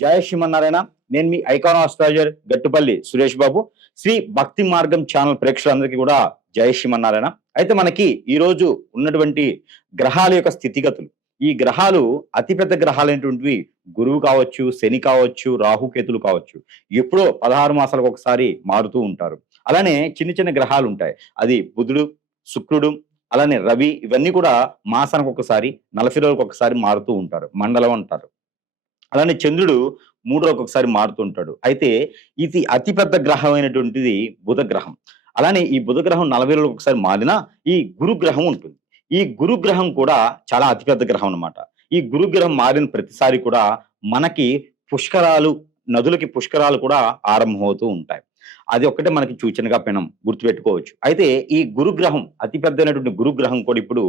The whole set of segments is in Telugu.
జయ శ్రీమన్నారాయణ. నేను మీ ఐకాన్ ఆస్ట్రాలజర్ గట్టుపల్లి సురేష్ బాబు. శ్రీ భక్తి మార్గం ఛానల్ ప్రేక్షకులందరికీ కూడా జయ శ్రీమన్నారాయణ. అయితే మనకి ఈరోజు ఉన్నటువంటి గ్రహాల యొక్క స్థితిగతులు, ఈ గ్రహాలు అతిపెద్ద గ్రహాలైనటువంటివి గురువు కావచ్చు, శని కావచ్చు, రాహుకేతులు కావచ్చు. ఎప్పుడో 16 మాసాలకు ఒకసారి మారుతూ ఉంటారు. అలానే చిన్న చిన్న గ్రహాలు ఉంటాయి. అది బుధుడు, శుక్రుడు, అలానే రవి, ఇవన్నీ కూడా మాసానికి ఒకసారి, 40 రోజులకు ఒకసారి మారుతూ ఉంటారు. మండలం అంటారు. అలానే చంద్రుడు 3 రోజులకు ఒకసారి మారుతుంటాడు. అయితే ఇది అతిపెద్ద గ్రహం అయినటువంటిది బుధ గ్రహం. అలానే ఈ బుధ గ్రహం 40 రోజులకు ఒకసారి మారినా ఈ గురు గ్రహం ఉంటుంది. ఈ గురు గ్రహం కూడా చాలా అతిపెద్ద గ్రహం అన్నమాట. ఈ గురు గ్రహం మారిన ప్రతిసారి కూడా మనకి పుష్కరాలు, నదులకి పుష్కరాలు కూడా ఆరంభమవుతూ ఉంటాయి. అది ఒక్కటే మనకి సూచనగా మనం గుర్తుపెట్టుకోవచ్చు. అయితే ఈ గురుగ్రహం, అతిపెద్దైనటువంటి గురుగ్రహం కూడా ఇప్పుడు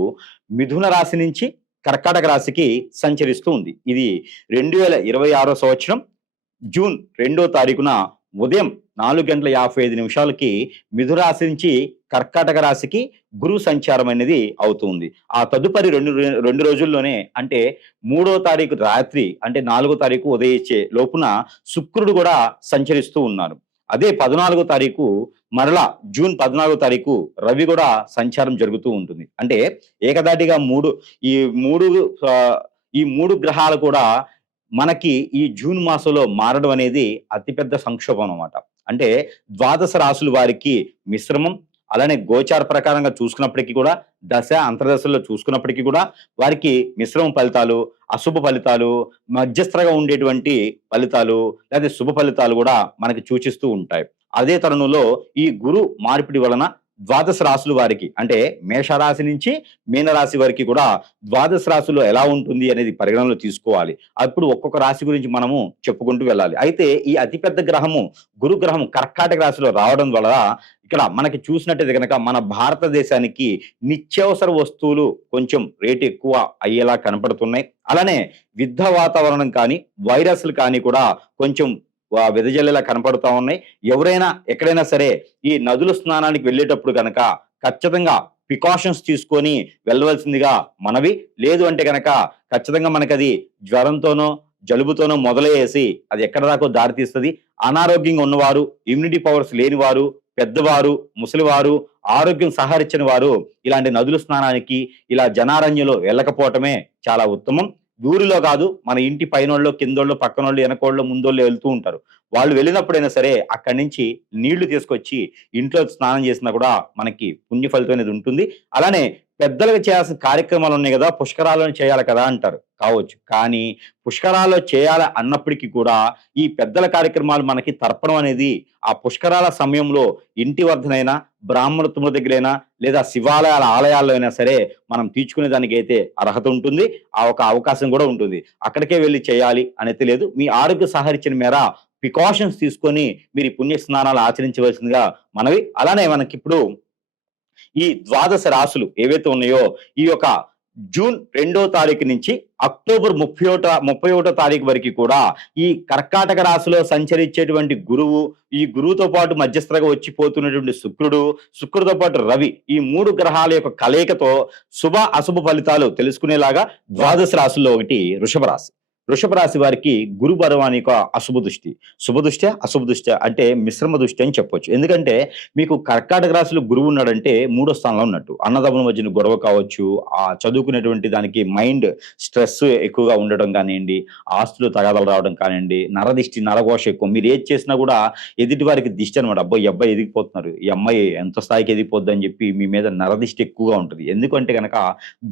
మిథున రాశి నుంచి కర్కాటక రాశికి సంచరిస్తూ ఉంది. ఇది 2026 సంవత్సరం జూన్ 2వ తారీఖున ఉదయం 4:55 మిథున రాశి నుంచి కర్కాటక రాశికి గురు సంచారం అనేది అవుతుంది. ఆ తదుపరి రెండు రోజుల్లోనే, అంటే 3వ తారీఖు రాత్రి, అంటే 4వ తారీఖు ఉదయించే లోపున శుక్రుడు కూడా సంచరిస్తూ ఉన్నారు. అదే 14వ తారీఖు మరలా జూన్ 14వ తారీఖు రవి కూడా సంచారం జరుగుతూ ఉంటుంది. అంటే ఏకదాటిగా ఈ మూడు ఈ మూడు గ్రహాలు కూడా మనకి ఈ జూన్ మాసంలో మారడం అనేది అతిపెద్ద సంక్షోభం అన్నమాట. అంటే ద్వాదశ రాశుల వారికి మిశ్రమం, అలానే గోచార ప్రకారంగా చూసుకున్నప్పటికీ కూడా, దశ అంతర్దశల్లో చూసుకున్నప్పటికీ కూడా వారికి మిశ్రమ ఫలితాలు, అశుభ ఫలితాలు, మధ్యస్థంగా ఉండేటువంటి ఫలితాలు లేదా శుభ ఫలితాలు కూడా మనకి సూచిస్తూ ఉంటాయి. అదే తరుణంలో ఈ గురు మార్పిడి వలన ద్వాదశ రాశుల వారికి, అంటే మేషరాశి నుంచి మీనరాశి వారికి కూడా ద్వాదశ రాశిలో ఎలా ఉంటుంది అనేది పరిగణనలో తీసుకోవాలి. అప్పుడు ఒక్కొక్క రాశి గురించి మనము చెప్పుకుంటూ వెళ్ళాలి. అయితే ఈ అతిపెద్ద గ్రహము గురు గ్రహం కర్కాటక రాశిలో రావడం వల్ల ఇక్కడ మనకి చూసినట్టయితే కనుక మన భారతదేశానికి నిత్యావసర వస్తువులు కొంచెం రేటు ఎక్కువ అయ్యేలా కనపడుతున్నాయి. అలానే యుద్ధ వాతావరణం కానీ, వైరస్లు కానీ కూడా కొంచెం వెదజల్లేలా కనపడుతూ ఉన్నాయి. ఎవరైనా ఎక్కడైనా సరే ఈ నదుల స్నానానికి వెళ్ళేటప్పుడు కనుక ఖచ్చితంగా ప్రికాషన్స్ తీసుకొని వెళ్ళవలసిందిగా మనవి. లేదు అంటే కనుక ఖచ్చితంగా మనకి అది జ్వరంతోనో జలుబుతోనో మొదలయ్యేసి అది ఎక్కడ దాకో దారితీస్తుంది. అనారోగ్యంగా ఉన్నవారు, ఇమ్యూనిటీ పవర్స్ లేనివారు, పెద్దవారు, ముసలివారు, ఆరోగ్యం సహకరించని వారు ఇలాంటి నదుల స్నానానికి, ఇలా జనారణ్యంలో వెళ్ళకపోవటమే చాలా ఉత్తమం. ఊరిలో కాదు, మన ఇంటి పైనోళ్ళు, కిందోళ్ళు, పక్కనోళ్ళు, వెనకోళ్ళు, ముందోళ్ళు వెళ్తూ ఉంటారు. వాళ్ళు వెళ్ళినప్పుడైనా సరే అక్కడి నుంచి నీళ్లు తీసుకొచ్చి ఇంట్లో స్నానం చేసినా కూడా మనకి పుణ్య ఫలితం అనేది ఉంటుంది. అలానే పెద్దలకు చేయాల్సిన కార్యక్రమాలు ఉన్నాయి కదా, పుష్కరాలను చేయాలి కదా అంటారు. కావచ్చు, కానీ పుష్కరాలు చేయాలి అన్నప్పటికీ కూడా ఈ పెద్దల కార్యక్రమాలు మనకి తర్పణం అనేది ఆ పుష్కరాల సమయంలో ఇంటి వద్దనైనా, బ్రాహ్మణత్వముల దగ్గరైనా, లేదా శివాలయాల ఆలయాల్లో అయినా సరే మనం తీర్చుకునే దానికి అయితే అర్హత ఉంటుంది. ఆ ఒక అవకాశం కూడా ఉంటుంది. అక్కడికే వెళ్ళి చేయాలి అనేది లేదు. మీ ఆరోగ్య సహకరించిన మేర ప్రికాషన్స్ తీసుకొని మీరు ఈ పుణ్య స్నానాలు ఆచరించవలసిందిగా మనవి. అలానే మనకిప్పుడు ఈ ద్వాదశ రాశులు ఏవైతే ఉన్నాయో, ఈ యొక్క జూన్ 2వ తారీఖు నుంచి అక్టోబర్ 31వ తారీఖు వరకు కూడా ఈ కర్కాటక రాశిలో సంచరించేటువంటి గురువు, ఈ గురువుతో పాటు మధ్యస్థంగా వచ్చిపోతున్నటువంటి శుక్రుడితో పాటు రవి, ఈ 3 గ్రహాల యొక్క కలయికతో శుభ అశుభ ఫలితాలు తెలుసుకునేలాగా ద్వాదశ రాశుల్లో ఒకటి వృషభ రాశి. వృషభ రాశి వారికి గురు భగవాన్ యొక్క అశుభ దృష్టి, శుభ దృష్ట్యా అశుభ దృష్ట్యా అంటే మిశ్రమ దృష్టి అని చెప్పొచ్చు. ఎందుకంటే మీకు కర్కాటక రాశిలో గురువు ఉన్నాడంటే 3వ స్థానంలో ఉన్నట్టు. అన్నదమ్ముల మధ్యన గొడవ కావచ్చు, ఆ చదువుకునేటువంటి దానికి మైండ్ స్ట్రెస్ ఎక్కువగా ఉండడం కానివ్వండి, ఆస్తులు తగాదాలు రావడం కానివ్వండి, నరదిష్టి, నరఘోష ఎక్కువ. మీరు ఏది చేసినా కూడా ఎదుటి వారికి దిష్టి అనమాట. అబ్బాయి, ఈ అబ్బాయి ఎదిగిపోతున్నారు, ఈ అమ్మాయి ఎంత స్థాయికి ఎదిగిపోద్ది అని చెప్పి మీ మీద నరదిష్టి ఎక్కువగా ఉంటుంది. ఎందుకంటే కనుక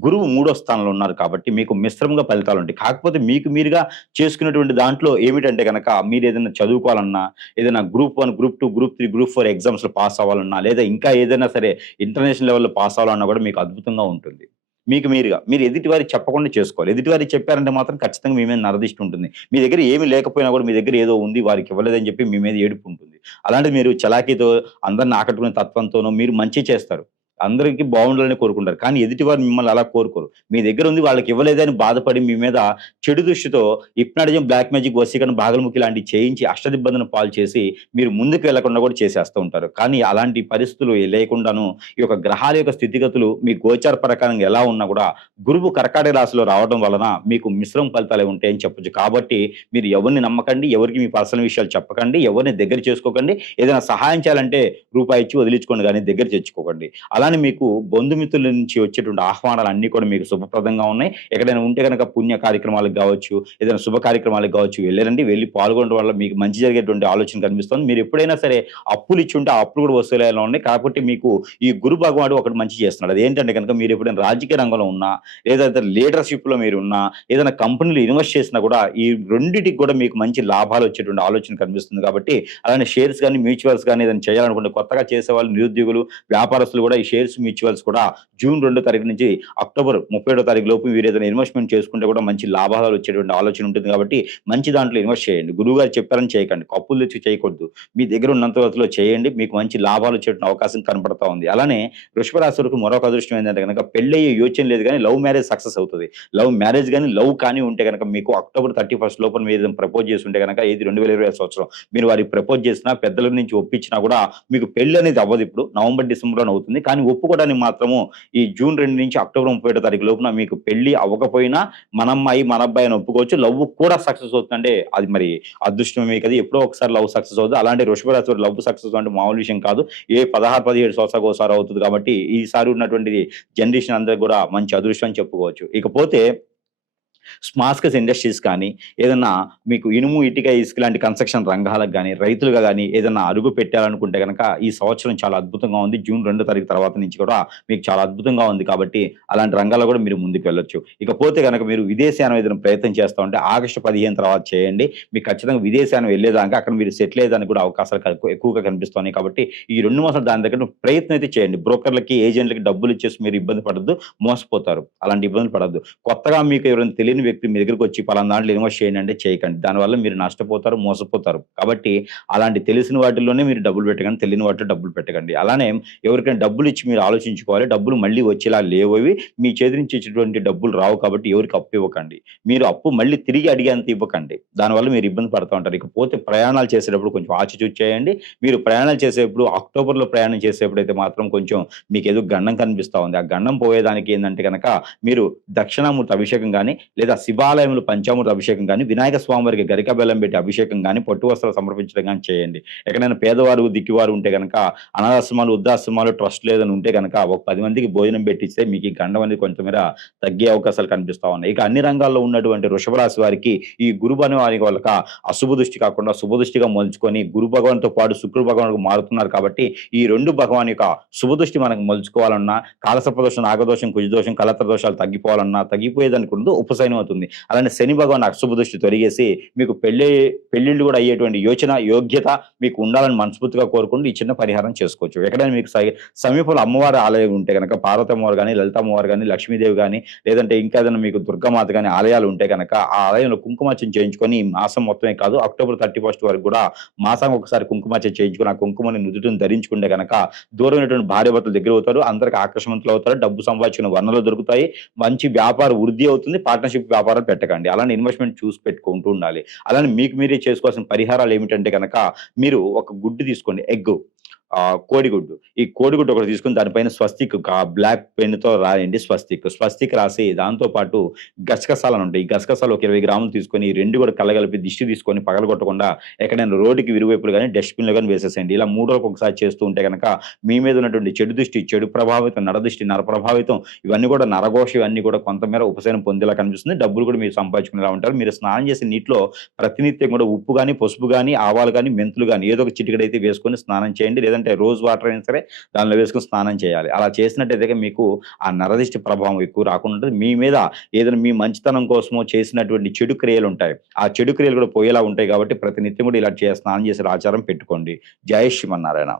గురువు 3వ స్థానంలో ఉన్నారు కాబట్టి మీకు మిశ్రమంగా ఫలితాలు ఉంటాయి. కాకపోతే మీకు మీరుగా చేసుకునేటువంటి దాంట్లో ఏమిటంటే కనుక మీరు ఏదైనా చదువుకోవాలన్నా, ఏదైనా group 1, group 2, group 3, group 4 exams లో పాస్ అవ్వాలన్నా, లేదా ఇంకా ఏదైనా సరే ఇంటర్నేషనల్ లెవెల్లో పాస్ అవ్వాలన్నా కూడా మీకు అద్భుతంగా ఉంటుంది. మీకు మీరుగా మీరు ఎదుటి వారికి చెప్పకుండా చేసుకోవాలి. ఎదుటి వారికి చెప్పారంటే మాత్రం ఖచ్చితంగా మీ మీద నరదిష్టి ఉంటుంది. మీ దగ్గర ఏమి లేకపోయినా కూడా మీ దగ్గర ఏదో ఉంది, వారికి ఇవ్వలేదని చెప్పి మీ మీద ఏడుపు ఉంటుంది. అలాంటి మీరు చలాకీతో అందరిని ఆకట్టుకునే తత్వంతోనూ మీరు మంచి చేస్తారు. అందరికి బాగుండాలని కోరుకుంటారు. కానీ ఎదుటివారు మిమ్మల్ని అలా కోరుకోరు. మీ దగ్గర ఉంది వాళ్ళకి ఇవ్వలేదని బాధపడి మీ మీద చెడు దృష్టితో హిప్నాటిజం, బ్లాక్ మ్యాజిక్, వశీకరణ, బాగలముఖి లాంటివి చేయించి అష్టదిబ్బలను పాలు చేసి మీరు ముందుకు వెళ్ళకుండా కూడా చేసేస్తూ ఉంటారు. కానీ అలాంటి పరిస్థితులు లేకుండాను ఈ యొక్క గ్రహాల యొక్క స్థితిగతులు మీ గోచార ప్రకారంగా ఎలా ఉన్నా కూడా గురువు కర్కాటక రాశిలో రావడం వలన మీకు మిశ్రమ ఫలితాలే ఉంటాయని చెప్పొచ్చు. కాబట్టి మీరు ఎవరిని నమ్మకండి, ఎవరికి మీ పర్సనల్ విషయాలు చెప్పకండి, ఎవరిని దగ్గర చేసుకోకండి. ఏదైనా సహాయం చేయాలంటే రూపాయి ఇచ్చి వదిలించుకోండి గానీ దగ్గర తెచ్చుకోకండి. అలానే మీకు బంధుమిత్రుల నుంచి వచ్చేటువంటి ఆహ్వానాలు అన్నీ కూడా మీకు శుభప్రదంగా ఉన్నాయి. ఎక్కడైనా ఉంటే గనక పుణ్య కార్యక్రమాలకు గావచ్చు, ఏదైనా శుభ కార్యక్రమాలకు గావచ్చు వెళ్ళారండి. వెళ్లి పాల్గొనడం వల్ల మీకు మంచి జరిగేటువంటి ఆలోచన కనిపిస్తుంది. మీరు ఎప్పుడైనా సరే అప్పులు ఇచ్చుంటే ఆ అప్పులు కూడా వసూలయ్యేలా ఉన్నాయి. కాబట్టి మీకు ఈ గురు భగవానుడు ఒకటి మంచి చేస్తున్నాడు. అదేంటంటే గనక మీరు ఎప్పుడైనా రాజకీయ రంగంలో ఉన్నా, లేదా లీడర్‌షిప్‌లో మీరున్నా, ఏదైనా కంపెనీలో ఇన్వెస్ట్ చేసినా కూడా ఈ రెండిటికి కూడా మీకు మంచి లాభాలు వచ్చేటువంటి ఆలోచన కనిపిస్తుంది. కాబట్టి అలానే షేర్స్ గాని, మ్యూచువల్స్ గాని ఏదైనా చేయాలనుకుంటే కొత్తగా చేసేవాళ్ళు, నిరుద్యోగులు, వ్యాపారస్తులు కూడా ఈ షేర్స్, మ్యూచువల్స్ కూడా జూన్ 2 తారీఖు నుంచి అక్టోబర్ 31 తారీఖు లోపు మీరు ఏదైనా ఇన్వెస్ట్‌మెంట్ చేసుకుంటే కూడా మంచి లాభాలు వచ్చేటువంటి ఆలోచన ఉంటుంది. కాబట్టి మంచి దాంట్లో ఇన్వెస్ట్ చేయండి. గురువుగారు చెప్పారని చేయకండి. అప్పులు తెచ్చి చేయకూడదు. మీ దగ్గర ఉన్నంత వరకులో చేయండి. మీకు మంచి లాభాలు వచ్చేటువంటి అవకాశం కనపడతా ఉంది. అలానే వృషభ రాశి వారికి మరొక అదృష్టం ఏంటంటే గనక పెళ్లయ్యే యోచన లేదు గానీ లవ్ మ్యారేజ్ సక్సెస్ అవుతది. లవ్ మ్యారేజ్ గాని, లవ్ కానీ ఉంటే గనక మీకు అక్టోబర్ 31 లోపల మీరు ఏదైనా ప్రపోజ్ చేసుంటే గనక ఇది 2025 సంవత్సరం. మీరు వారికి ప్రపోజ్ చేసినా, పెద్దల నుంచి ఒప్పించినా కూడా మీకు పెళ్లి అనేది అవ్వదిప్పుడు. నవంబర్, డిసెంబర్‌లోనే అవుతుంది. కానీ ఒప్పుకోవడానికి మాత్రము ఈ జూన్ 2 నుంచి అక్టోబర్ 31 తారీఖు లోపున మీకు పెళ్లి అవ్వకపోయినా మన అబ్బాయి అని ఒప్పుకోవచ్చు. లవ్ కూడా సక్సెస్ అవుతుందంటే అది మరి అదృష్టమే కదా! ఎప్పుడో ఒకసారి లవ్ సక్సెస్ అవుద్ది. అలాంటి వృషభ రాశి వారి లవ్ సక్సెస్ అంటే మామూలు విషయం కాదు. 16, 17 సంవత్సరాలకు ఒకసారి అవుతది కాబట్టి ఈసారి ఉన్నటువంటి జనరేషన్ అందరికి కూడా మంచి అదృష్టం అని చెప్పుకోవచ్చు. ఇకపోతే స్మార్ట్ ఇండస్ట్రీస్ కానీ, ఏదన్నా మీకు ఇనుము, ఇటుక, ఇసుక లాంటి కన్‌స్ట్రక్షన్ రంగాలకు గాని, రైతులుగా గాని ఏదన్నా అడుగు పెట్టాలనుకుంటే గనక ఈ సంవత్సరం చాలా అద్భుతంగా ఉంది. జూన్ 2 తారీఖు తర్వాత నుంచి కూడా మీకు చాలా అద్భుతంగా ఉంది కాబట్టి అలాంటి రంగాల్లో కూడా మీరు ముందుకు వెళ్ళొచ్చు. ఇకపోతే గనక మీరు విదేశీయానం ఏదైనా ప్రయత్నం చేస్తా ఉంటే ఆగస్టు 15 తర్వాత చేయండి. మీకు ఖచ్చితంగా విదేశానం వెళ్ళేదాకా అక్కడ మీరు సెటిల్ అయ్యేదానికి కూడా అవకాశాలు ఎక్కువగా కనిపిస్తున్నాయి. కాబట్టి ఈ 2 మాసాలు దాని తగ్గట్టు ప్రయత్నం అయితే చేయండి. బ్రోకర్‌లకి, ఏజెంట్‌లకి డబ్బులు ఇచ్చేసి మీరు ఇబ్బంది పడొద్దు. మోసపోతారు. అలాంటి ఇబ్బందులు పడొద్దు. కొత్తగా మీకు ఎవరైనా తెలియని వ్యక్తి మీ దగ్గరికొచ్చి పలానా దాంట్లో ఇన్వెస్ట్ చేయండి అంటే చేయకండి. దానివల్ల మీరు నష్టపోతారు, మోసపోతారు. కాబట్టి అలాంటి తెలిసిన వాటిల్లోనే మీరు డబ్బులు పెట్టకండి. తెలియని వాటిలో డబ్బులు పెట్టకండి. అలానే ఎవరికైనా డబ్బులు ఇచ్చి మీరు ఆలోచించుకోవాలి. డబ్బులు మళ్ళీ వచ్చేలా లేవవి. మీ చేతి నుంచి ఇచ్చేటువంటి డబ్బులు రావు కాబట్టి ఎవరికి అప్పు ఇవ్వకండి. మీరు అప్పు మళ్ళీ తిరిగి అడిగేంత ఇవ్వకండి. దానివల్ల మీరు ఇబ్బంది పడతా ఉంటారు. ఇకపోతే ప్రయాణాలు చేసేటప్పుడు కొంచెం ఆచితూచి చేయండి. మీరు ప్రయాణాలు చేసేప్పుడు అక్టోబర్‌లో ప్రయాణం చేసేప్పుడైతే మాత్రం కొంచెం మీకేదో గండం కనిపిస్తా ఉంది. ఆ గండం పోయేదానికి ఏందంటే గనక మీరు దక్షిణామూర్తి అభిషేకం గాని, లేదా శివాలయంలో పంచామృత అభిషేకం గాని, వినాయక స్వామి వారికి గరిక బెల్లం పెట్టి అభిషేకం గాని, పట్టు వస్త్రాలు సమర్పించడం గాని చేయండి. ఎక్కడైనా పేదవారు, దిక్కివారు ఉంటే గనక అనాథాశ్రమాలు, వృద్ధాశ్రమాలు, ట్రస్ట్‌లు ఏదైనా ఉంటే గనక ఒక 10 మందికి భోజనం పెట్టిస్తే మీకు ఈ గండం అనేది కొంతమేర తగ్గే అవకాశాలు కనిపిస్తా ఉన్నాయి. ఇక అన్ని రంగాల్లో ఉన్నటువంటి వృషభ రాశి వారికి ఈ గురు అనే వారి వల్ల అశుభ దృష్టి కాకుండా శుభ దృష్టిగా మలుచుకొని గురు భగవానుతో పాటు శుక్ర భగవానుడికి మారుతున్నారు కాబట్టి ఈ 2 భగవాన్ యొక్క శుభ దృష్టి మనకు మలుచుకోవాలన్నా, కాలసర్పదోషం, నాగదోషం, కుజదోషం, కలత్ర దోషాలు తగ్గిపోవాలన్నా తగ్గిపోయేదానికి ముందు ఉపశమనం అవుతుంది. అలానే శని భగవాన్ అశుభ దృష్టి తొలగేసి మీకు పెళ్ళిళ్ళు కూడా అయ్యేటువంటి యోచన, యోగ్యత మీకు ఉండాలని మనస్ఫూర్తిగా కోరుకుంటూ ఈ చిన్న పరిహారం చేసుకోవచ్చు. ఎక్కడైనా మీకు సమీపంలో అమ్మవారి ఆలయం ఉంటే గనక పార్వతి అమ్మవారు గాని, లలిత అమ్మవారు గాని, లక్ష్మీదేవి గాని, లేదంటే ఇంకా ఏదైనా మీకు దుర్గామాత గాని ఆలయాలు ఉంటే గనక ఆ ఆలయంలో కుంకుమార్చన చేయించుకొని ఈ మాసం మొత్తమే కాదు అక్టోబర్ 31 వరకు కూడా మాసానికి ఒకసారి కుంకుమార్చన చేయించుకొని ఆ కుంకుమని నుదుటిన ధరించుకుంటే గనక దూరమైనటువంటి భార్యాభర్తలు దగ్గర అవుతారు. అందరికి ఆకర్షవంతులు అవుతారు. డబ్బు సంపాదించుకునే వనరులు దొరుకుతాయి. మంచి వ్యాపార వృద్ధి అవుతుంది. పార్ట్నర్‌షిప్ వ్యాపారాలు పెట్టకండి. అలానే ఇన్వెస్ట్‌మెంట్ చూసి పెట్టుకుంటూ ఉండాలి. అలానే మీకు మీరే చేసుకోవాల్సిన పరిహారాలు ఏమిటంటే గనక మీరు ఒక గుడ్డు తీసుకోండి. ఎగ్ కోడిగుడ్డు. ఈ కోడిగుడ్డు ఒకటి తీసుకొని దానిపైన స్వస్తిక్ బ్లాక్ పెన్‌తో రాయండి స్వస్తిక్. స్వస్తిక్ రాసి దాంతో పాటు గసగసాలనుంటాయి. ఈ గసగసాలు ఒక 20 గ్రాములు తీసుకొని ఈ 2 కూడా కలగలిపి దిష్టి తీసుకొని పగలగొట్టకుండా ఎక్కడైనా రోడ్డుకి ఇరువైపులు గాని, డస్ట్‌బిన్‌లో గాని వేసేసేయండి. ఇలా 3 రోజులకు ఒకసారి చేస్తూ ఉంటే గనక మీ మీద ఉన్నటువంటి చెడు దృష్టి, చెడు ప్రభావితం, నరదృష్టి, నర ప్రభావితం ఇవన్నీ కూడా నరఘోష ఇవన్నీ కూడా కొంతమేర ఉపశమనం పొందేలా కనిపిస్తుంది. డబ్బులు కూడా మీరు సంపాదించుకునేలా ఉంటారు. మీరు స్నానం చేసే నీటిలో ప్రతినిత్యం కూడా ఉప్పు గాని, పసుపు గాని, ఆవాలు గాని, మెంతులు గాని ఏదో ఒక చిటికెడైతే వేసుకొని స్నానం చేయండి. లేదంటే రోజ్ వాటర్ అయినా సరే దానిలో వేసుకొని స్నానం చేయాలి. అలా చేసినట్టయితే మీకు ఆ నరదిష్టి ప్రభావం ఎక్కువ రాకుండా ఉంటది. మీ మీద ఏదైనా మీ మంచితనం కోసమో చేసినటువంటి చెడు క్రియలుంటాయి. ఆ చెడు క్రియలు కూడా పోయేలా ఉంటాయి కాబట్టి ప్రతినిత్యం కూడా ఇలా స్నానం చేసే ఆచారం పెట్టుకోండి. జై శ్రీమన్నారాయణ.